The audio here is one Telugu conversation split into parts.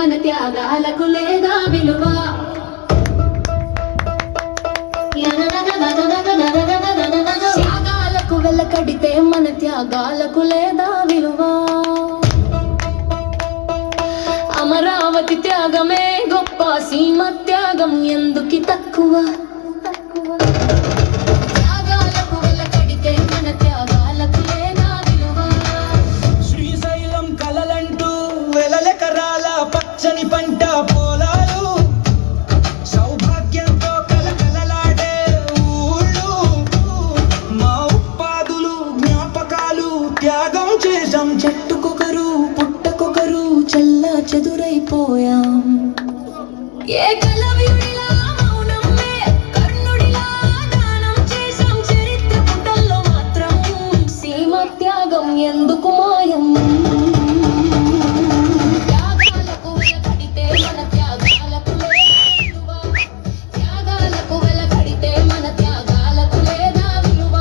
మన త్యాగాలకు లేదా విలువ. త్యాగాలకు వెలకడితే మన త్యాగాలకు లేదా విలువ. అమరావతి త్యాగమే గొప్ప, సీమ త్యాగం ఎందుకి తక్కువ. త్యాగాలకు వెలకడితే మన త్యాగాలకు లేదా విలువ. శ్రీశైలం కలలంటూ వెలలెకరాల పచ్చని పంట పొలాలు, సౌభాగ్యంతో కలకలలాడే ఊళ్ళు, మా ఉపాధులు జ్ఞాపకాలు త్యాగం చేశాం. చెట్టుకొకరు పుట్టకొకరు చల్లా చెదురైపోయాం. ఏ కలవిడిలా మౌనమే కర్ణుడిలా దానం చేశాం. చరిత్ర పుటల్లో మాత్రం సీమ త్యాగం ఎందుకు మాయం. త్యాగాలకు వెలకడితే మన త్యాగాలకు లేదా విలువ. త్యాగాలకు వెలకడితే మన త్యాగాలకు లేదా విలువ.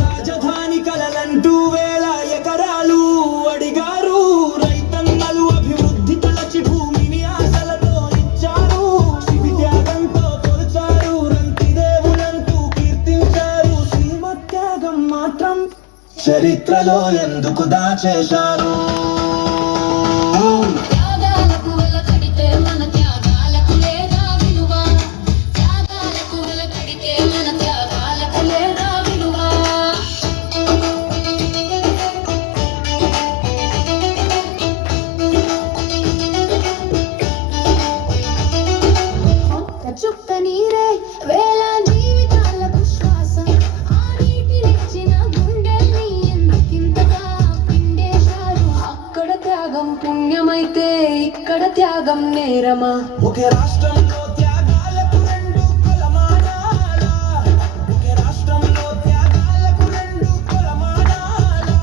రాజధాని కలలంటూ వేల ఎకరాలు అడిగారు రైతన్నలు. అభివృద్ధి తలచి భూమిని ఆశలతో ఇచ్చారు. శివి త్యాగంతో కొలిచారు, రంతి దేవులంటూ కీర్తించారు. సీమ త్యాగం మాత్రం చరిత్రలో ఎందుకు దాచేశారు. త్యాగాలకు వెలకడితే మన త్యాగాలకు లేదా విలువ. త్యాగాలకు వెలకడితే మన త్యాగాలకు లేదా విలువ. చుక్క నీరే వేల జీవితాలకు శ్వాస. ఆ నీటినిచ్చిన గుండెల్ని ఎందుకింతగా పిండేశారు. అక్కడ త్యాగం పుణ్యమైతే ఇక్కడ త్యాగం నేరమా. ఒకే రాష్ట్రంలో త్యాగాలకు రెండు కొలమానాలా, ఒకే రాష్ట్రంలో త్యాగాలకు రెండు కొలమానాలా.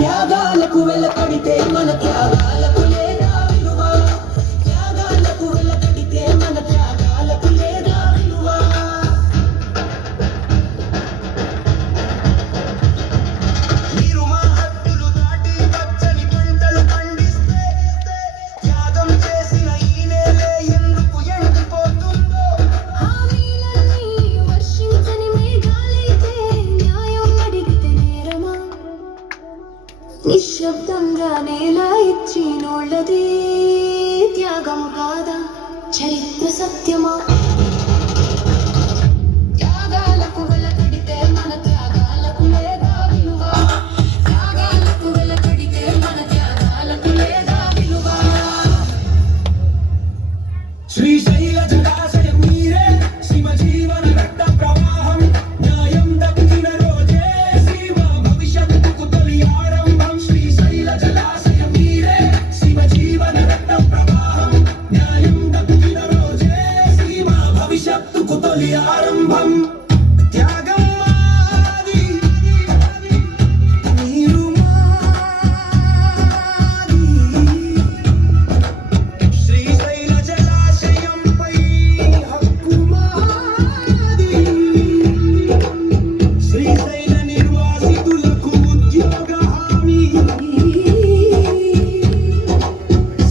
త్యాగాలకు వెలకడితే మన త్యాగాలకు లేదా విలువ. త్యాగాలకు వెలకడితే మన త్యాగాలకు లేదా విలువ. మీరు మా హద్దులు దాటి పచ్చని పంటలు పండిస్తే, త్యాగం చేసిన ఈ నేలే ఎందుకు ఎండిపోతుందో. హామీలన్నీ వర్షించని మేఘాలైతే న్యాయం అడిగితే నేరమా. నిశ్శబ్దంగా నేల ఇచ్చినోళ్ళది త్యాగం కాదా, చరిత్ర సత్యమా. త్యాగాలకు వెలకడితే మన త్యాగాలకు లేదా విలువ. త్యాగాలకు వెలకడితే మన త్యాగాలకు లేదా విలువ. శ్రీశైల జలాశయం నీరే, శివ జీవన రక్త ప్రవాహం. న్యాయం దక్కిన రోజే శివ భవిష్యత్తుకు తొలి ఆరంభం. శ్రీశైల జలాశయం నీరే, శివ జీవన రక్త ప్రవాహం. న్యాయం దక్కిన రోజే శివ భవిష్యత్తుకు తొలి ఆరంభం. త్యాగం మాది, నీరు మాది. శ్రీశైల జలాశయంపై హక్కు మాది. శ్రీశైల నిర్వాసితులకు ఉద్యోగ హామీ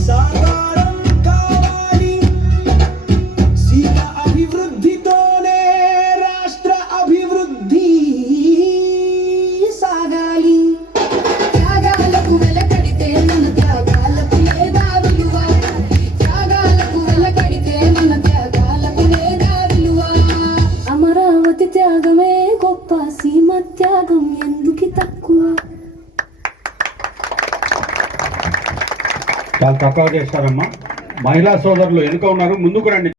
సాకారం కావాలి. సీమ అభివృద్ధితోనే రాష్ట్ర అభివృద్ధి సాగాలి. త్యాగాలకు వెలకడితే మన త్యాగాలకు లేదా విలువ. త్యాగాలకు వెలకడితే మన త్యాగాలకు లేదా విలువ. అమరావతి త్యాగమే గొప్ప, సీమ త్యాగం ఎందుకి తక్కువ. చాలా తక్కువ చేస్తారమ్మా. మహిళా సోదరులు వెనుక ఉన్నారు, ముందుకు రండి.